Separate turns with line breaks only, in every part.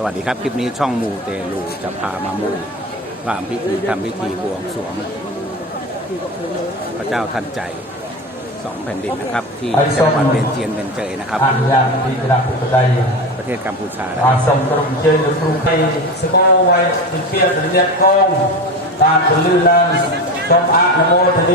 สวัสดีครับ คลิปนี้ช่องมูเตลูจะพามามูราพิธีทำพิธีบวงสรวง พระเจ้าทันใจสองแผ่นดินนะครับ ที่จังหวัดเบนเจียนเบนเจยนะครับ
ประเทศกัมพูชานะ
ครับส่งกรมเจยกรุงเทพส
กอไวติเปียติเลียกองตา
มเป็น
ลื่นนั้จอมอาโมทะ
เล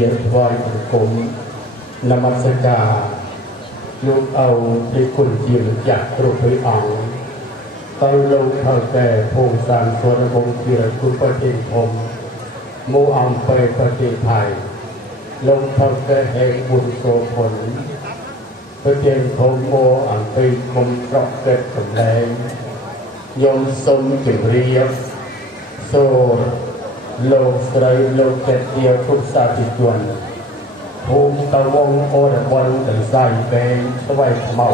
รียนวายอง
คมนมัสการลู
กเอาในคุณยือยากตรุไปอังตอนลงเท่าแต่พงสารส
วนมงเกียรคุณประเทศผมโมอังไปประเทศไทยลงเท่าแต่แห่งบุญโสผลประเทศผมโมอังไปคมรอกเกิดกำแรงยมสมจิมเรียบโซ โลกสไรโลกเจ็ดเดียวทุกสาติตวนภูมิตะวงโอดวันแต่ใส่เบงสวัยเมา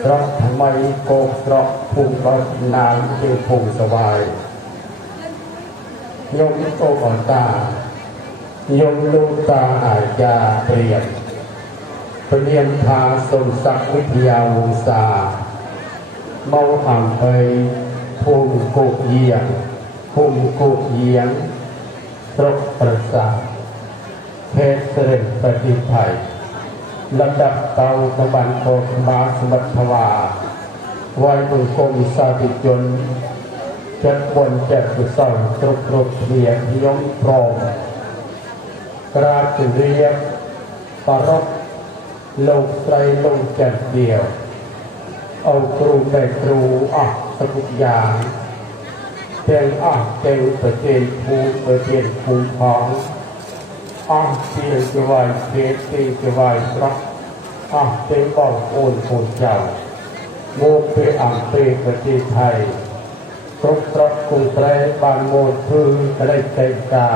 เพราะทำไมโกกรอกภูมิก็นานเป็นภูมิสบายยมโตก่อนตายมลูกตาอาญาเปลี่ยนเปลี่ยนทางสมศักดิ์วิทยาวงศาเมาห่างไปยภูมิโกกเยี่ยง ผู้กูเยียงตรกประสาทเพชรเสด็จปฏิไทยลำดับเตาตะบันโกมาสมัทวาไว้บุญคมสาธิจนจัดบนจัดสุสานตรุกตรุกเพียงยมพร้อมกราบเรียบปรบลงไตรลงแจัดเดียว เอาครูแม่ครูอะสักอย่าง เตียงอะเตียงประเทศภูประเทศภูทองอะเตียงจะไหวเพชรเตียจะไหวรักอะเตียงบอกโอนโอนเจ้าโมเปอ่างเปประเทศไทยครบตรบกุงแตรบานโมดพื้นกระไรใจกา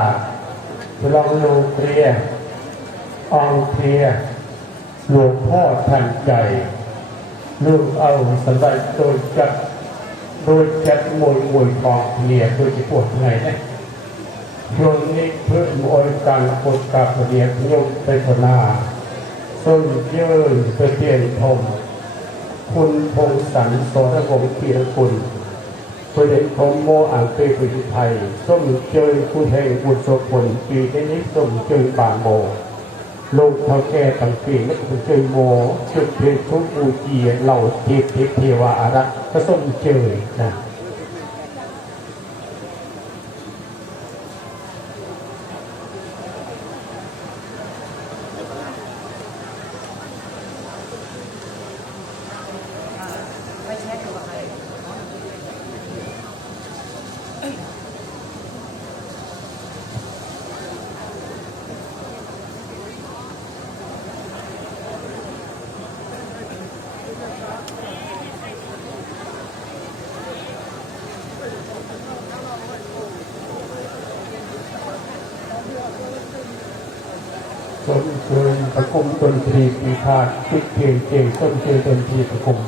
พลังโลเรียอ่องเทียหลวงพ่อทันใจลูกเอาสำหรับโดยจัด โดยจัดมวยมวยทองเนียโดยจะปวดไงนะช่วงนี้เพื่อมวยการปวดกาบเนียยกไปพนาส้นเยื่นไปเปลี่ยนทมคุณพงสันสรวงศ์กีรคุณผู้เด็กพมโมอ่างเปริไทยส้มเจยผู้แห่งบุตรโสพลปีเทนิสส้มเจยบางโม ลกเท่าแก่ต่างปีนักเป็นเจยโมจุดเพชรทุกูเจียเหล่าเทพเทพเทวาอารักษ์ก็ส้มเจยนะ
ไปแชทอยู่กับใคร
ส้มเจยประคุม ดนตรีปีพาดคิดเพลงเก่งต้นเจยดนตรีประคุม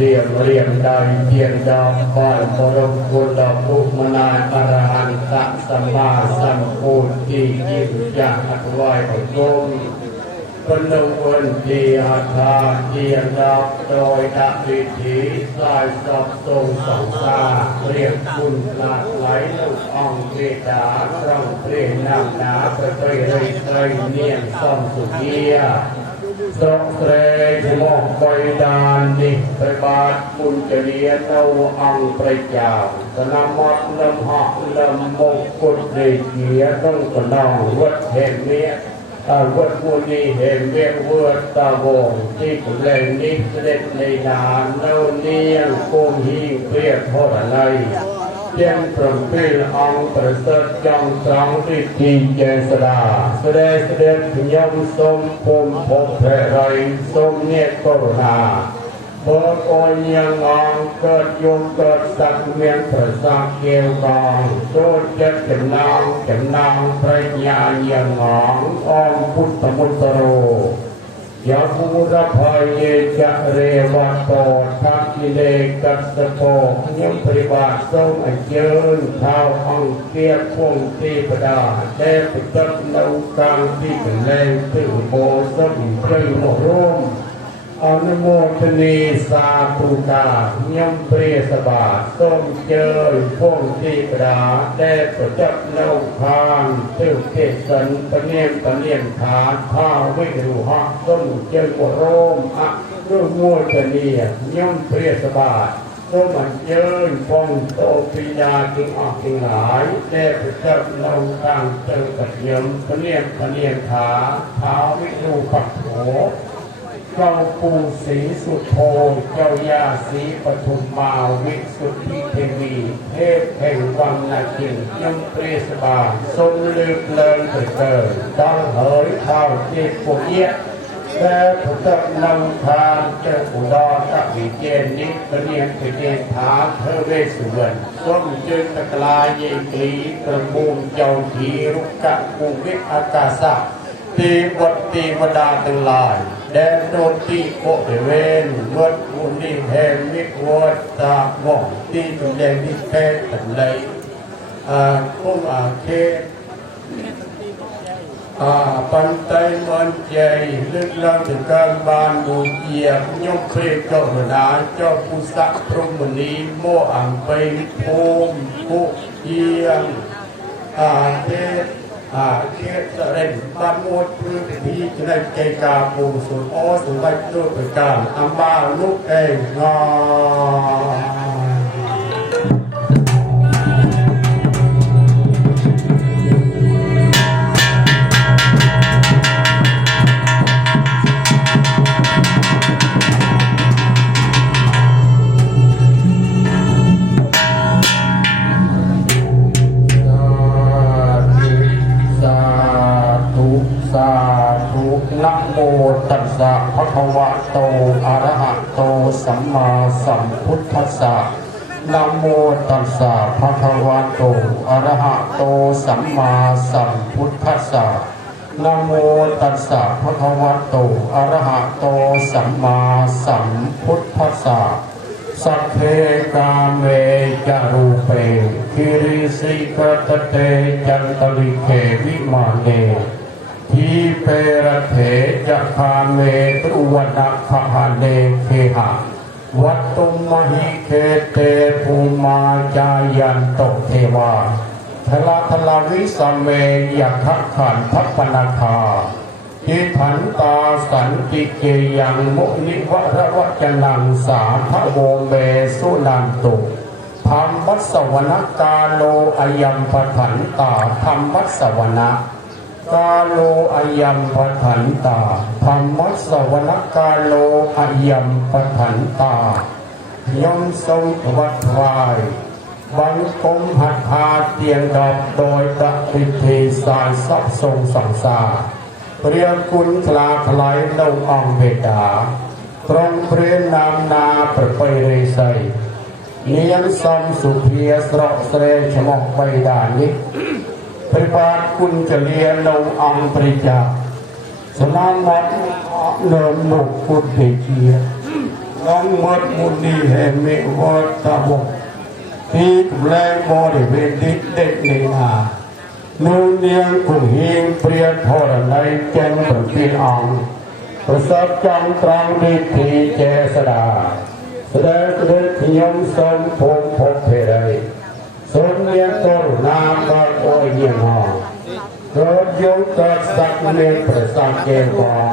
เตรียเรียงใดเทียนดาวบ้านพระคุณดาวพุมนาอรหันตสัมมาสัมพุทธิยิมจักรวายกรมพนวันทีอาคาเทียนดาวโดยตะวิถีสายสอบทรงสองตาเรียกคุณหลากไหลลูกอ่องเวดาร่องเพลงนนำหนาประเตยเลยเคยเนียนซ่อมสุเกียร สองเตรทมอกใบดานนิปรบาทบุญเจริญเอาอังประจาสนามมัดลำหอกลำมงกุฎเดชเกียต้องกนองวัดแห่งเนี้ยอวัดมุนีเห็นเวียงเวดตาวงที่กุเลนนิสเด็จในนานเน่าเนียงโกงหิงเรียดพออะไร ទាំង7អង្គប្រសិទ្ធចំត្រង់ទីទីចេស្តាស្ដេចស្ដេចខ្ញុំសូមពុំភពព្រះរៃសូមអ្នកករុណាបើអោយញងងកើតយកកើតសត្វមានប្រសាកៀវកងចូលចិត្តចំណងចំណងប្រាជ្ញាញងងអមពុទ្ធមុទ្ទរោ យពុរភយេចរេវតោថាគិលេកតសពោខ្ញុំព្រះបាទសូមអញ្ជើញថៅអង្គគាគង់ទេវតាដែលប្រតិបនៅតាមទីកន្លែងទិវមោសុំព្រៃមករួម เอาอังเกียรพงเทพดาได้ประจับนาวกลางที่เป็นแรงถือโบสมเพลงโมร่มอนุโมทนีสาธุการยมเปรียสบาทส้มเจยพงที่กราได้ประจับเนาพานเติมเทสันตะเนียมตะเนียมฐานข้าไม่รู้ฮะส้มเจยโมโรมอะนุโมทนีเยมเปรียสบาทส้มเจยพงโตปิยาจึงออกจึงหลายได้ประจับเนาต่างเติมตะเนียมตะเนียมตะเนียมฐานเท้าไม่รู้ปักโถ จ้าปู่ศรีสุโธเจ้าย่าศรีปทุมมาวิสุทธิเทวี เทพแห่งวังนาจิงยังเปรสบาทรงลืมเลินเถิดเกิดดังเหยข้าวเจ็บปวดเอี้ยแต่พุทธนำทางเจ้าปุดอตักวิเจนนิกเนียนเจนฐานเทเวสุวรรณส้มจึงตะกลายเยกลีกระมูลเจ้าทีรุกกะกุวิอากาศะตีบทตีบดาทั้งหลาย แดนโดนตีโกเดเวนวดอุนิแหมมิวดตาว่องตีตุแดงที่แพ้ตันเลยอ่าคงอาเคอ่าปันไตมันใจลึกล้ำถึงกลางบานบูเกียบยกเครเจ้าหนาเจ้าผู้สักพรมณีโมอังไปโพมผู้เอียงอาเทศ อาเทศเสร็จบ้านมว โตอะระหะโตสัมมาสัมพุทธัสสะนะโมตัสสะภะคะวะโตอะระหะโตสัมมาสัมพุทธัสสะนะโมตัสสะภะคะวะโตอะระหะโตสัมมาสัมพุทธัสสะสัพเพกาเมจารูเปคิริสิกตเตจันตลิเขวิมาเน ทีเปรเถจะคาเมตรุวนาคหาเนเคหะวัตตุมหิเคเตภูมาจายันโตเทวาทละทลาวิสเมยัคขันทัปปนาคาทิถันตาสันติเกยังมุนิวะระวัจนังสาทโวเมสุนันตุธรรมัสสวรกาโลอายัมปถันตาธรรมัสวนกาโลอยัมปถันตาธรรมัสวนา កាឡូអាយមបឋន្តាធម្មសវនកាឡូអាយមបឋន្តាខ្ញុំសូមថ្វាយថ្វាយបានគុំហត្ថាទៀងដប់ដោយតពិធីសាយសពសងសង្សារព្រះគុណថ្លាថ្លៃនៅអង្គវេតាត្រង់ព្រះនាមណាប្រពៃរេសីនាងសំសុភាស្រកស្រែឈ្មោះបៃតានេះ ព្រះបាទគុណចលានៅអង្គព្រះចាសំឡងមកនៅមុខពុទ្ធេជាឡងមកមុនីហេមិវតវពីកម្លែងបរិវេណិដេកនេណានោះនាងគង្ហៀងព្រះធរណីចេញប្រទីអង្គប្រសពចំត្រង់វិធីចេសដាស្ដេចព្រះខ្ញុំសូមភូមិភពភេរី សូមមានករុណាបតអរយាមោសូមយកតសក្មានប្រសាទគេផង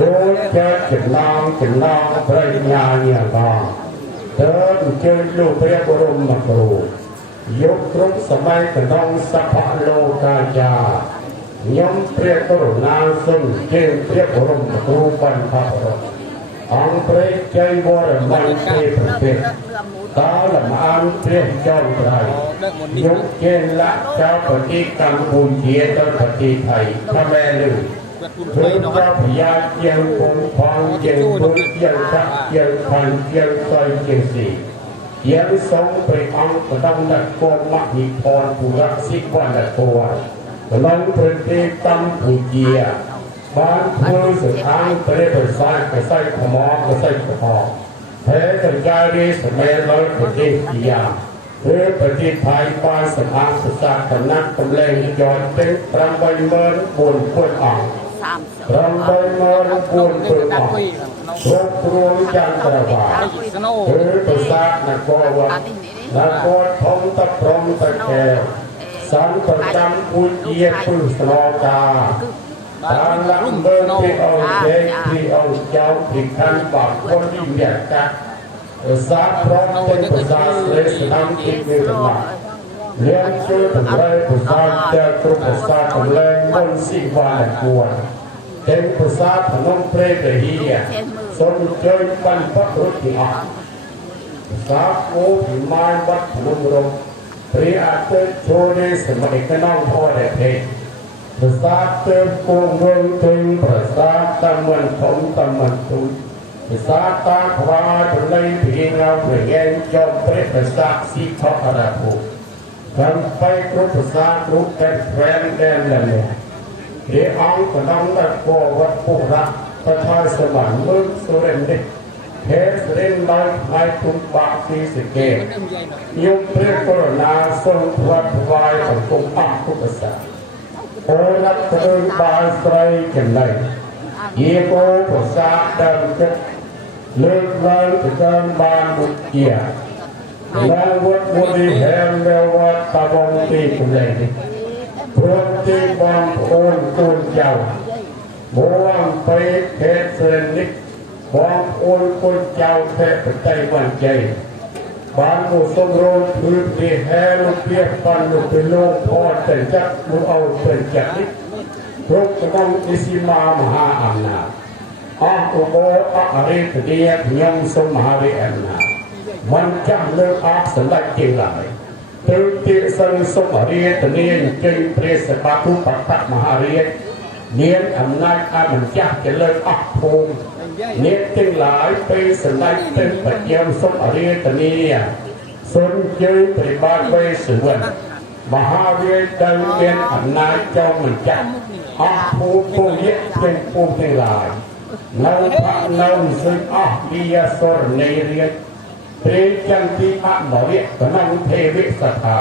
ដូចជាចំណងចំណងប្រញ្ញាញាផងតើអញ្ជើញលោកព្រះបរមគ្រូយកគ្រប់សម័យក្នុងសពលោកាយាខ្ញុំព្រះករុណាសូមជើញព្រះបរមគ្រូបញ្ផរអង្គព្រះជ័យវរមន្ទីប្រទេស ปริญญาเนี่ยบางเดินเจอลูกพระบรมครูยกครุกสมัยกนองสัพพะโลกายายมเปรียกรุณาสุนเจมเปรียกรมครูปันพระรมอังเปรยใจวรมันเทพเปรตาลมอันเปรียเจ้าไตรยกเจนละเจ้าปฏิกังบุญเทียเจ้าปฏิไทยพระแม่ลือเพื่อเจ้าพยาเจียงคงพองเจียงบุญเจียงชักเจียงพันเจียงซอยเจียงสี่ยังทรงไปอังกดังนักโกมหิพรปุระสิวันนักโกวะกำลังประเทศตั้มผูเกียบบ้านเมืองสุดท้ายประเทศไทยก็ใส่ขมอก็ใส่ขมอแพ้กันใจดีสมัยเราประเทศที่ยาเพื่อประเทศไทยบ้านสมางศึกษาคณะกำแรงย้อ सरकारी समय और प्रदेश किया គឺបតិផាយបានសម្អា
តសសាក
ណៈកម្លែងយោទាំង84000អង្គ84000អង្គគ្រប់គ្រងចន្ទ្រវាគឺប្រាសាទនគរវត្តនគរធំតប្រំតកែសំប្រចាំគួយជាពឹសស្លោតា ระจำอุเอียปืนสโลกาลังเดินที่เอาเด็กที่เอาเจ้าที่ขันบาปคนที่เมียกันสาพร้อมเป็นภาษาเลสนามที่มีธรรมะเลี้ยงช่วยถึงไรภาษาเจ้ากรุภาษาของแรงบนสิ่งวานกวนเป็นภาษาพนมเปรตเฮียสนใจ ปันพักรุติอาภาษาโอ้พิมานพรงเตโชเนสมัยกน้องเพลงประสาทเติมโกงเงินถึงประสาทตะมันของตะมันตุนประสาทตาควาจะเลยเพียงเราเพียงยอมเปรประสาทสีทอระภูกันไปกรุประสาทรุกันแฟนแดนละเนี่ยเดี๋ยวเอากระนังตะโกวัดปุระประชาสมันมึงสุเรนดิเทสเรนน้อยในตุบาสีสเกตยุคเพื่อกรณาทรงพระถวายของกรมอัมพุทธศาสนาโอนักเดินบานไตรกันไหนเยโกภาษาเดินจะเลิกเลิกจะเดินบานบุตรเกียร์นางวัดบุรีแหมเมวัดตะบงตีกันเลยพระตีบางอาบวงไปเพชรเสนิกบาง អូនណាត់ប្តីបាយស្រីចំណៃយាគោប្រសាទតាមចិត្តលើកឡើងទៅតាមបានមុខជាឡើងវត្តមុនីហែមនៅវត្តតាវងទីចំណៃនេះព្រមទីបងប្អូនគូនចៅមកអំពីខេតស្រីនេះបងប្អូនគូនចៅភេទបតីបានជ័យ បានមកទម្រង់ព្រឹបព្រះហែលព្រះបានលោកពេលលោកអត់ទៅចាក់មកអោទៅចាក់នេះគ្រប់ក្នុងអេស៊ីម៉ាមហាអំណាចអស់ឧបោអរិទ្ធិខ្ញុំសូមមហាវិអំណាចមិនចាស់លើអស់សម្ដេចជាឡើយទើបទីសិនសុខរាធានាជ័យព្រះសបាពុបតមហារាជ មានអំណាចអម្ចាស់ទៅលើអស់ភូមិអ្នកទាំងឡាយពេលសម្ដេចព្រះបជាមសុខអរិយតនីសូមជើព្រះបាទវេសវណ្ណមហាវីរទៅមានអំណាចចងម្ចាស់អស់ភូមិពួកអ្នកទាំងភូមិទាំងឡាយនៅផាក់នៅសិអស់វាសរណីរាជព្រះចន្ទីអមរិយកណ្ដឹងទេវិសថា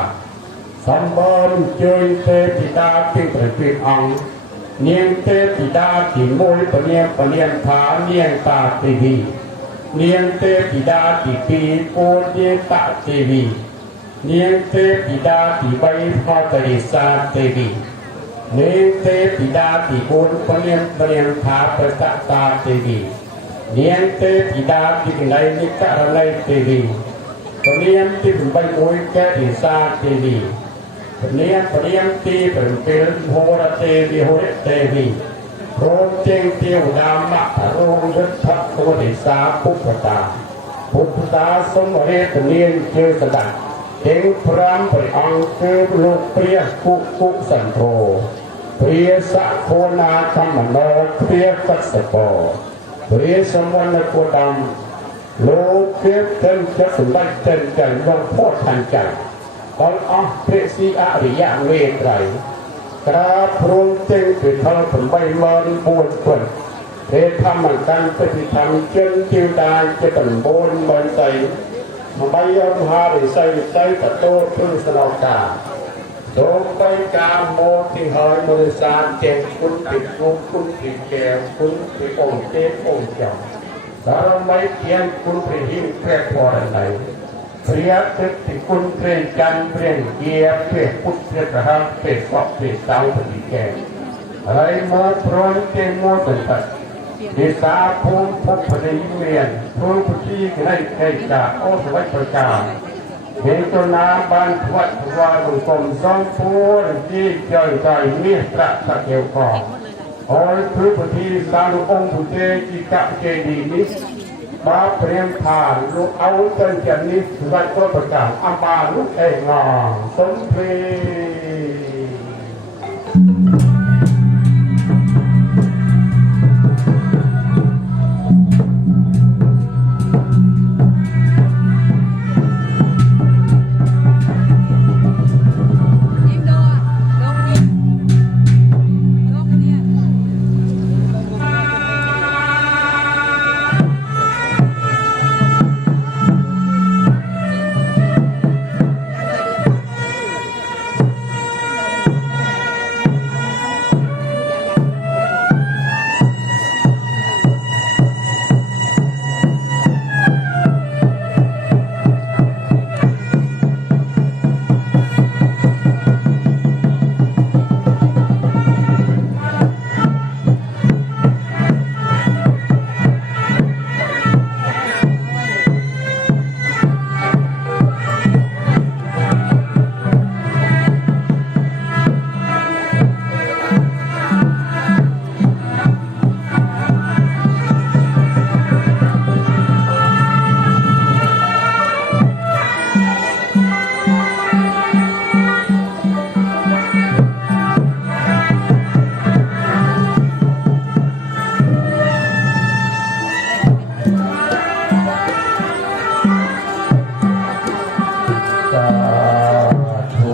សម្បូរជើញទេពិតាទាំងព្រះអង្គ เนียงเตปิดาติโมยปะเนียงปะเนียงผาเนียงตาติวีเนียงเตปิดาติปีโกเนียงตาติวีเนียงเตปิดาติใบพาตริสาติวีเนียงเตปิดาติโกนปะเนียงปะเนียงผาปะตะตาติวีเนียงเตปิดาติไนนิกะระไนติวีปะเนียงติใบโมยแกติสาติวี เนียปริยมตีเป็นเป็นโหระเตวิโหระเตวิโรเจงเตียวดามะโรงยุทธโคติสาปุปตาปุปตาสมเรตเนียนเจอสดังเทงพรามปริอังคือลูกเปรียกุกุสันโธเปรียสะโคนาธรรมโนเปรียกัสโปเปรียสมวันโกดังโลกเพียเต็มจะสมบัติเต็มใจลงโพธทันใจ ដល់អស់ព្រះស៊ីអរិយវេត្រៃក្រាបព្រមទាំងពិធល84000ពុនព្រះធម្មកម្មពិធម្មជនជាតាចិត្ត9បានតៃមកបីយមហារិស័យវិស័យតតោព្រឹងសនោកាសូមបីការមកទីហើយមរិសានទាំងគុណពីគុណគុណពីកែគុណពីអង្គទេអង្គចំសារមីទាំងគុណព្រះហិងព្រះបរណៃ เจ็บคุณปิดลุกคุณปิดแก้วคุณเจ็บองค์เจ้าสารไม่เทียนคุณปิดหิ้งแพร่ออะไรเปรียบตึกที่คุณเปลี่ยนจันเปลี่ยนเกียรเปลี่ยนพุทธเปลี่ยนประเปลี่ยนสอบเปลี่ยเสาปฏิแกงอะไรโมโปรยเกมโมเป็นตัดดิสาภูมิพบปฏิเมียนภูมิพุทธีให้ให้จากโอสวัสประกาเห็นตัวนาบันวัดวาบุกรมสองพูนที่ย่อยใจเมียตระตะเกียวกอโอ้ยพระพุทธีสารุองค์พุทธจิกะเจดีนิส มาเตรียมผ่านลูกเอาเต้นจันนี้วัดก็ประกาศอาบาลูกเองงองสมเพร